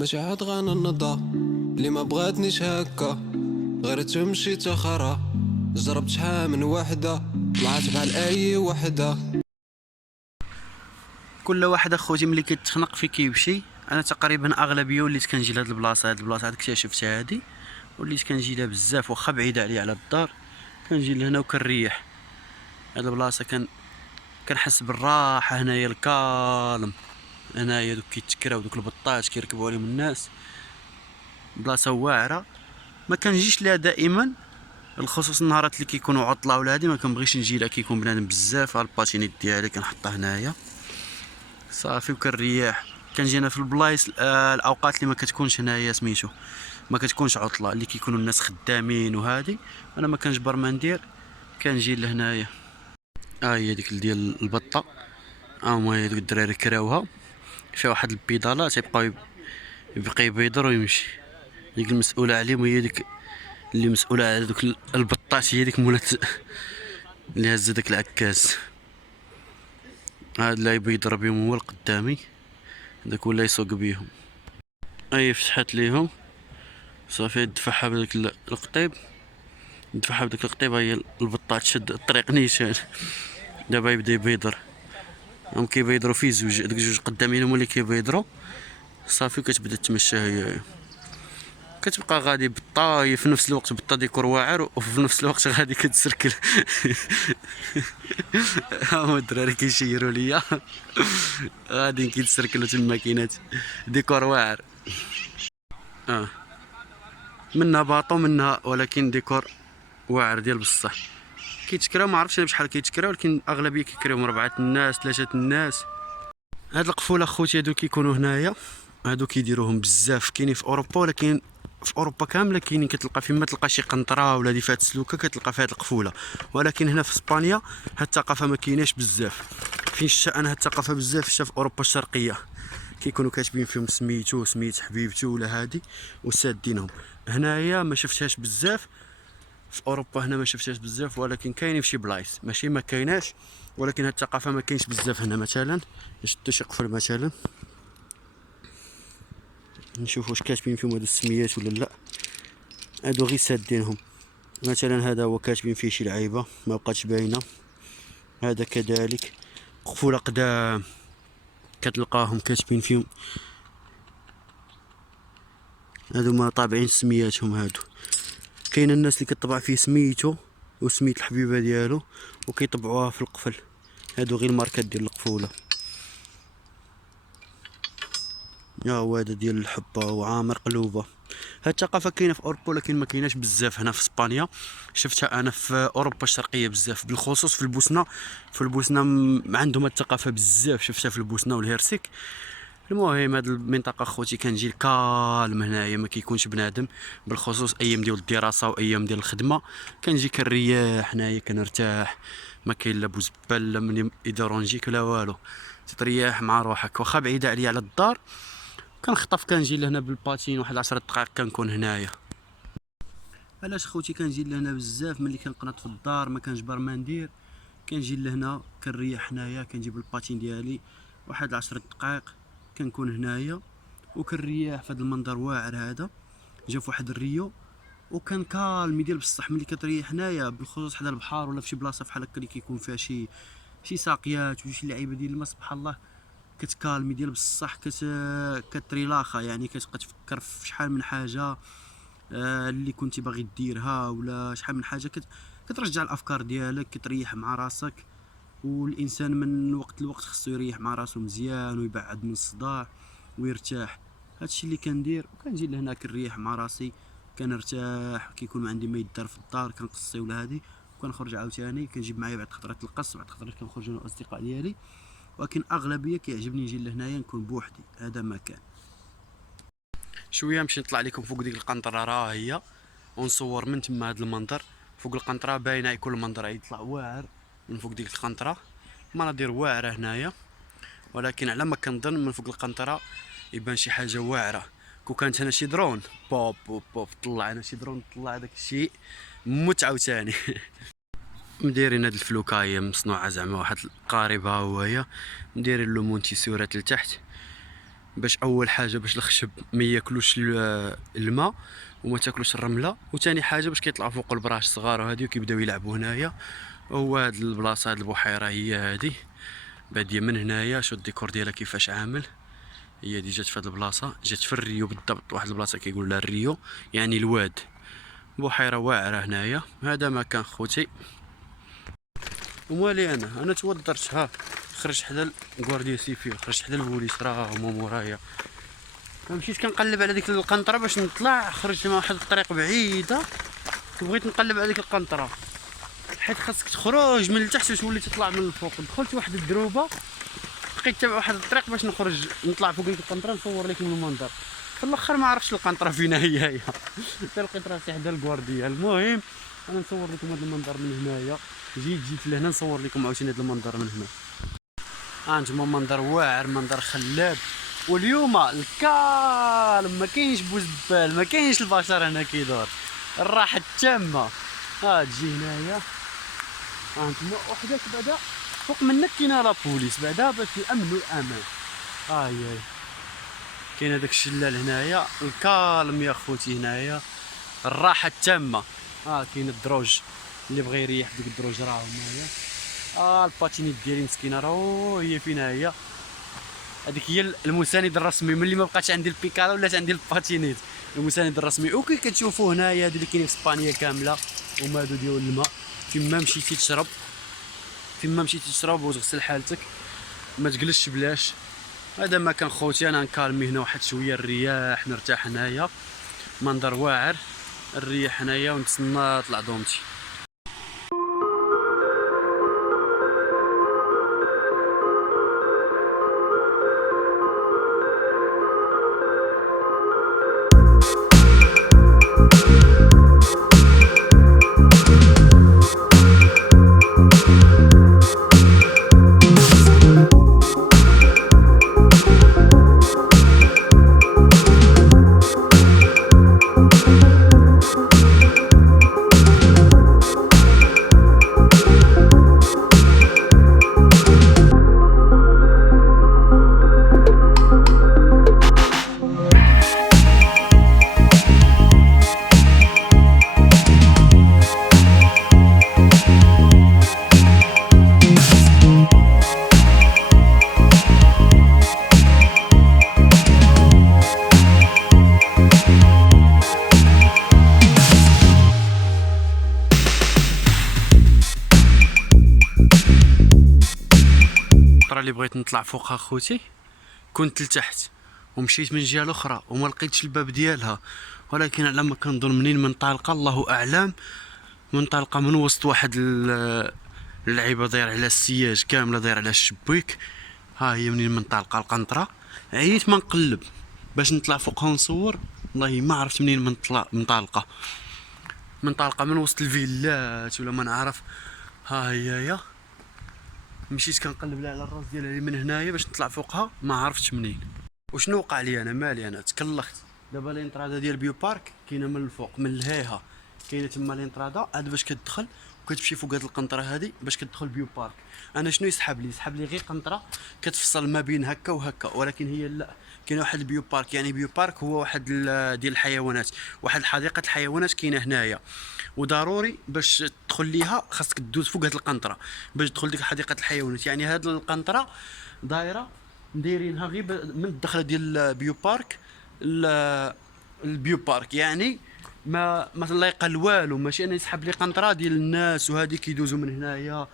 ماشي عاد غننضى اللي ما بغاتنيش هكا، غير تمشي تخرى. جربت شحال من وحده طلعت بحال اي وحده. كل واحد اخوتي ملي كيتخنق في كيمشي. انا تقريبا اغلبيه وليت كنجي لهاد البلاصه، عاد اكتشفتها هادي، وليت كنجي لها بزاف واخا بعيده عليا على الدار. كنجي لهنا وكنريح. هاد البلاصه كنحس بالراحه هنايا، الكالم. هنايا دوك كيتكراو دوك البطاط كيركبوا عليهم الناس. بلاصه واعره، ما كنجيش لها دائما، بالخصوص النهارات اللي كيكونوا عطله ولا هادي ما كنبغيش نجي لها، كيكون بنادم بزاف. ها الباتينيت ديالي كنحطها هنايا صافي وكنريح. كنجي انا في البلايص الاوقات اللي ما كتكونش هنايا سميتو ما كتكونش عطله، اللي كيكونوا الناس خدامين وهادي، انا ما كنجبر ما ندير، كنجي لهنايا. هي ديك ديال البطه، هما هي دوك الدراري كراوها، فيها واحد البيضاله تيبقى يبقى يبيضر ويمشي. ديك المسؤوله عليهم هي ديك اللي مسؤوله على دوك البطات، هي ديك مولات اللي هزه داك العكاز. هاد اللي يبيضر بهم هو القدامي، داك ولا يسوق بيهم. هي فتحت ليهم صافي، دفعها بداك القطيب، دفعها بداك القطيب. هي البطاط شد الطريق نيشان، دابا يبدا يبيضر. هم كيبيضروا فيه زوج، دوك جوج قدامين هما اللي كيبيضروا صافي، وكتبدا تمشى هي. كتبقى غادي بطا، هي في نفس الوقت بطا ديكور واعر، وفي نفس الوقت غادي كتسركل. هما الدراري كيشيروا ليا، غادي كيتسركلوا تما، كاينات ديكور واعر. منها باطو منها، ولكن ديكور واعر ديال بصح. كيتكراو ما عرفتش انا بشحال كيتكراو، ولكن اغلبيه كيكراو 4 الناس 3 الناس. هاد القفوله اخوتي هادو كيكونوا هنايا، هادو كيديروهم بزاف، كاينين في اوروبا، ولكن في اوروبا كامله كاينين. كتلقى فين ما تلقى شي قنطره ولا دي فات سلوكه كتلقى في هاد القفوله، ولكن هنا في اسبانيا هاد الثقافه ما كايناش بزاف. فين شتا انا هاد الثقافه بزاف شتا في اوروبا الشرقيه، كيكونوا كاتبين فيهم سميتو سميت حبيبتو ولا هادي وسادينهم. هنايا ما شفتهاش بزاف في اوروبا، هنا ما شفتهاش بزاف، ولكن كاينين في شي بلايص، ماشي ما كايناش، ولكن هاد الثقافه ما كاينش بزاف هنا. مثلا شدو شي قفل مثلا، نشوف واش كاتبين فيهم هادو السميات ولا لا. هادو غير سادينهم. مثلا هذا هو كاتبين فيه شي لعيبه ما بقاتش باينه، هذا كذلك قفوله قدام كتلقاهم كاتبين فيهم، هادو ما طابعين سمياتهم. هادو كاين الناس اللي كطبع فيه سميتو وسميت الحبيبه ديالو وكيطبعوها في القفل. هادو غير الماركات ديال القفوله. هو هذا ديال الحبه وعامر قلوبه. هاد الثقافه كاينه في اوروبا، ولكن ما كايناش بزاف هنا في اسبانيا. شفتها انا في اوروبا الشرقيه بزاف، بالخصوص في البوسنه. في البوسنه عندهم الثقافه بزاف، شفتها في البوسنه والهرسك. المهم هاد المنطقه خوتي كنجي الكالم هنايا، ما كيكونش بنادم، بالخصوص ايام ديال الدراسه وايام ديال الخدمه. كنجي كنريح هنايا كنرتاح، ما كاين لا بوزبال لا من يدورونجيك ولا والو، تريح مع روحك. واخا بعيده عليا على الدار كنخطف كنجي لهنا بالباتين، واحد 10 دقائق كنكون هنايا. علاش خوتي كنجي لهنا بزاف؟ ملي كنقنط في الدار ما كنجبر ما ندير، كنجي لهنا كنريح هنايا، كنجيب الباتين ديالي واحد 10 دقائق كنكون هنايا وكنريح في هذا المنظر واعر هذا. جا في واحد الريو وكنكالمي ديال بصح. ملي كتريح هنايا بالخصوص حدا البحر ولا في شي بلاصه بحال هكا اللي كيكون فيها شي ساقيات وشي لعيبه ديال الماء، سبحان الله كتكالمي ديال بصح، كتريلاخا يعني، كتبقى تفكر في شحال من حاجه اللي كنتي باغي ديرها، ولا شحال من حاجه كترجع الافكار ديالك، كتريح مع راسك. والانسان من وقت لوقت خصو يريح مع راسو مزيان ويبعد من الصداع ويرتاح. هادشي اللي كندير، وكنجي لهنا كنريح مع راسي كنرتاح. كيكون عندي ما يدار في الدار كنقصي ولا هادي، وكنخرج عاوتاني كنجيب معايا بعد خطرات القص، بعد خطرات كنخرج انا والاصدقاء ديالي. ولكن اغلبيه كيعجبني نجي لهنايا نكون بوحدي، هذا مكان. شويه نمشي نطلع لكم فوق ديك القنطره، راه هي، ونصور من تما هذا المنظر. فوق القنطره باينه يكون المنظر يطلع واعر من فوق ديك القنطره، مناظر واعره هنايا. ولكن على ما كنظن من فوق القنطره يبان شي حاجه واعره. كون كانت هنا شي درون بوب بوب بوب طلع هنا شي درون، طلع داك الشيء متعه ثاني. مديرين هاد الفلوكايه مصنوعه زعما واحد القارب، ها هو هي مديرين له مونتيسورات لتحت. باش اول حاجه باش الخشب ما ياكلوش الماء وما تاكلوش الرمله، وثاني حاجه باش كيطلعوا فوق البراش صغار وهادي وكيبداو يلعبوا هنايا. هو هاد البلاصه، هاد البحيره هي هادي باديه من هنايا. شو الديكور ديالها كيفاش عامل. هي دي جات في هاد البلاصه، جات في الريو بالضبط، واحد البلاصه كيقول لها الريو يعني الواد. بحيره واعره هنايا. هذا مكان خوتي. ومالي انا توضرت، ها خرجت حدا الكوارديا سيفيل، خرجت حدا البوليس، راه هما مورايا. مشيت كنقلب على ديك القنطره باش نطلع، خرجت مع واحد الطريق بعيده وبغيت نقلب على ديك القنطره، حيت خاصك تخرج من التحت باش تولي تطلع من الفوق. دخلت واحد الدروبه، بقيت تابع واحد الطريق باش نخرج نطلع فوق ديك القنطره نصور لكم المنظر. في الاخر ما عرفتش القنطره فين هي لقيت راسي حدا الكوارديا. المهم انا نصور لكم هذا المنظر من هنايا. جيت لهنا نصور لكم عاوتاني هذا المنظر من هنا. انتما منظر واعر، منظر خلاب. واليوم الكالم، ما كاينش بوزبال، ما كاينش البشر هنا كيدور، الراحه التامه. تجي هنايا انتما وحدك بعدا فوق منك كاينه لا بوليس بعدا باش الامن والامان. هاي كاين هذاك الشلال هنايا، الكالم يا خوتي هنايا، الراحه التامه. كاين الدروج اللي بغى يريح ديك الدروج راه هنايا. الباتينيت ديالي مسكينه راه هي فين هي. هذيك هي المساند الرسمي ملي ما بقاتش عندي البيكالا ولات عندي الباتينيت، المساند الرسمي. وكي كتشوفوا هنايا هادو اللي كاينين في اسبانيا كامله، هما هادو ديال الماء. فيما مشيتي تشرب، فيما مشيتي تشرب وتغسل حالتك، ما تجلسش بلاش. هذا مكان خوتي. انا نكالمي هنا واحد شويه، الرياح نرتاح هنايا، منظر واعر، الرياح هنايا ونتسنى طلع دومتي. اللي بغيت نطلع فوقها خوتي كنت لتحت ومشيت من جهه الاخرى وما لقيتش الباب ديالها، ولكن على ما كنظن منين منطلقه الله اعلم، منطلقه من وسط واحد اللعيبه داير على السياج كامله، داير على الشبيك. ها هي منين منطلقه القنطره. عييت ما نقلب باش نطلع فوقها ونصور، والله ما عرفت منين منطلقه من وسط الفيلات ولا ما نعرف. ها هي مشيت كنقلب على الراس ديالها من هنايا باش نطلع فوقها، ما عرفتش منين. وشنو وقع لي انا؟ مالي انا تكلخت. دابا لينطرادا ديال بيو بارك كاينه من الفوق من الهيها، كاينه تما لينطرادا عاد باش كتدخل وكتمشي فوق هاد القنطره هادي باش كتدخل بيو بارك. انا شنو يسحب لي غير قنطره كتفصل ما بين هكا وهكا، ولكن هي لا، كاين واحد البيو بارك. يعني بيو بارك هو واحد ديال الحيوانات، واحد حديقه الحيوانات كاينه هنايا، وضروري باش تدخل ليها خاصك تدوز فوق هاد القنطره باش تدخل ديك حديقه الحيوانات. يعني هاد القنطره دايره مديرينها غير من الدخله ديال البيو بارك. البيو بارك يعني ما تلايق والو، ماشي انا يسحب لي قنطره ديال الناس وهادي كيدوزوا من هنايا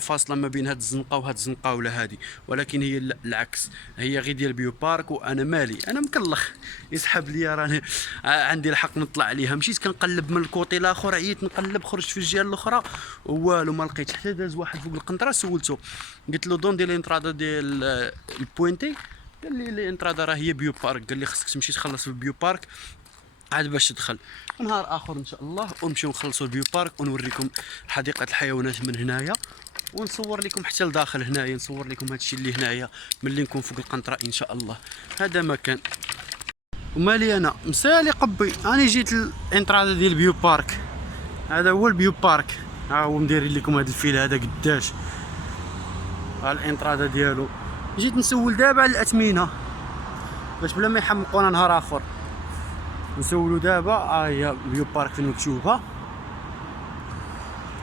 فاصله ما بين هاد الزنقه وهاد الزنقه ولا هادي، ولكن هي العكس، هي غير ديال بيو بارك. وانا مالي، انا مكلخ يسحب لي، راني عندي الحق نطلع عليها. مشيت كنقلب من الكوتي الاخر، عييت نقلب، خرجت في الجهه الاخرى والو ما لقيت. حتى داز واحد فوق القنطره سولته، قلت له دون ديال الانترادا ديال البوينتي، قال لي الانترادا راه هي بيو بارك، قال لي خصك تمشي تخلص في البيو بارك عاد باش تدخل. نهار اخر ان شاء الله ونمشيو نخلصوا البيو بارك ونوريكم حديقه الحيوانات من هنايا، ونصور لكم حتى لداخل هنايا، نصور لكم هادشي اللي هنايا ملي نكون فوق القنطره ان شاء الله. هذا مكان. ومالي انا مسالي قبي، انا جيت الانترادا ديال البيو بارك، هذا هو البيو بارك. ها هو مديرين لكم هذا الفيل هذا قداش، ها الانترادا ديالو. جيت نسول دابا على الاثمنه، باش بلا ما يحمقونا نهار اخر. نسولو دابا هي بيو بارك فين مكتوبه،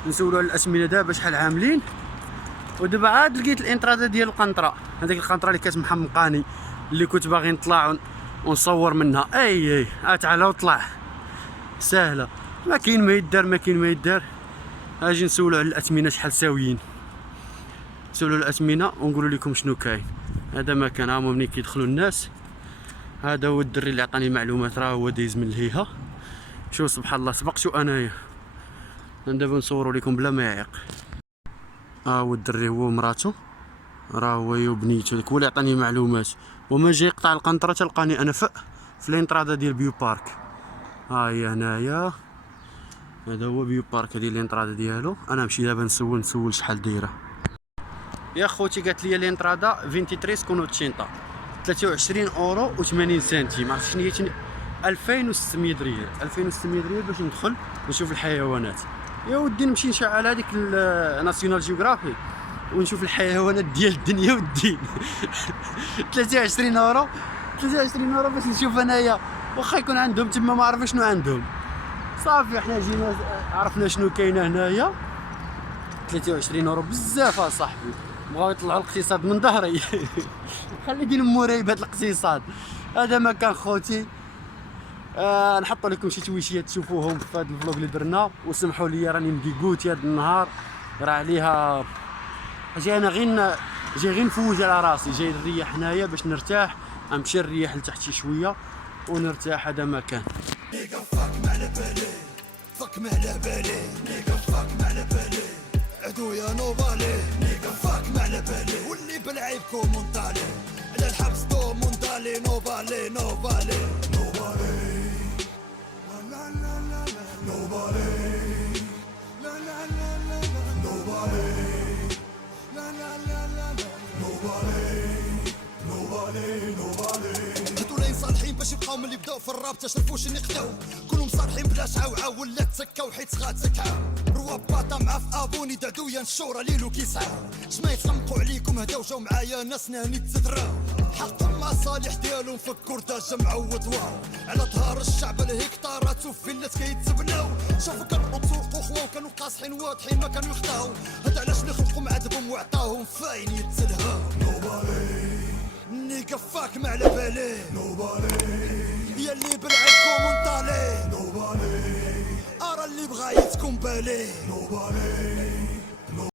نسولو على الاثمنه دابا شحال عاملين. ودابا عاد لقيت الانترادا ديال القنطره، هذيك القنطره اللي كانت محمقاني اللي كنت باغي نطلع ونصور منها. اي تعال وطلع سهله، ما كاين ما يدار ما كاين ما يدار. اجي نسولو على الاثمنه شحال ساويين، نسولو على الاثمنه ونقولوا لكم شنو كاين. هذا ما كان هما ملي كيدخلوا الناس. هذا هو الدري اللي عطاني المعلومات، راه هو دايز من الهيها. شوف سبحان الله سبقتو انايا. دابا نصوروا لكم بلا ما يعيق. هو الدري هو مراتو، راه هو وبنيتو، داك هو اللي عطاني معلومات. وما جاي يقطع القنطره تلقاني انا في الانترادا ديال بيو بارك. هي هنايا هذا هو بيو بارك، هذه الانترادا ديالو. انا نمشي دابا نسول شحال دايره. يا خوتي قالت لي الانترادا 23 كونوتشينتا 23 اورو و80 سنتيم. عرفتي شنو هي؟ 2600 ريال. 2600 ريال باش ندخل نشوف الحيوانات. يا ودي نمشي نشعل هذيك ناسيونال جيوغرافي ونشوف الحيوانات ديال الدنيا والدين. 23 اورو 23 اورو باش نشوف انايا، واخا يكون عندهم تما ما عرفش شنو عندهم. صافي حنا جينا عرفنا شنو كاينه هنايا. 23 اورو بزاف اصاحبي، بغاو يطلعوا الاقتصاد من ظهري. خليني موراي بهذا الاقتصاد. هذا ما كان خوتي. نحط لكم شي تويشيات تشوفوهم في هذا الفلوق اللي درنا. وسمحوا لي راني مديكوتي هذا النهار، راه عليها جاي انا غير نفوج على راسي، جاي نريح هنايا باش نرتاح. نمشي نريح لتحت شي شويه ونرتاح. هذا ما كان. فك ما على بالي نيكا، فك ما على بالي عدويا نوبالي نيكا، فك ما على بالي واللي بلعيبكم مونتالي على الحبس دو مونتالي نوبالي نوبالي نوبالي لا لا لا لا نوبالي لا لا لا لا نوبالي لا لا لا لا نوبالي نوبالي نوبالي. هادو لين صالحين باش يبقاو ملي بداو في الراب تشرفوش نقداو، كلهم صالحين بلا شعوعة ولا تسكاو حيت سخات سكعة. رواب باطا مع في ابوني دعدويا نشورة ليلو كيسعى. شما يتخمقوا عليكم هداو جاو معايا ناس ناني تزدراو. حقهم مع صالح ديالهم فكور دا جمعوا وطواو على ظهر الشعب الهكتارات وفيلات كيتسبناو. شوفوا كانوا تسوقوا خواو كانوا قاصحين واضحين ما كانوا يخطاو. هدا علاش نخلقوا معذبهم وعطاوهم فاين يتسلهاو. نوبالي نيكا فاك ما على بالي نوبالي يا اللي بالعيبكم ونطالي نوبالي ارى اللي بغا يتكون بالي نوبالي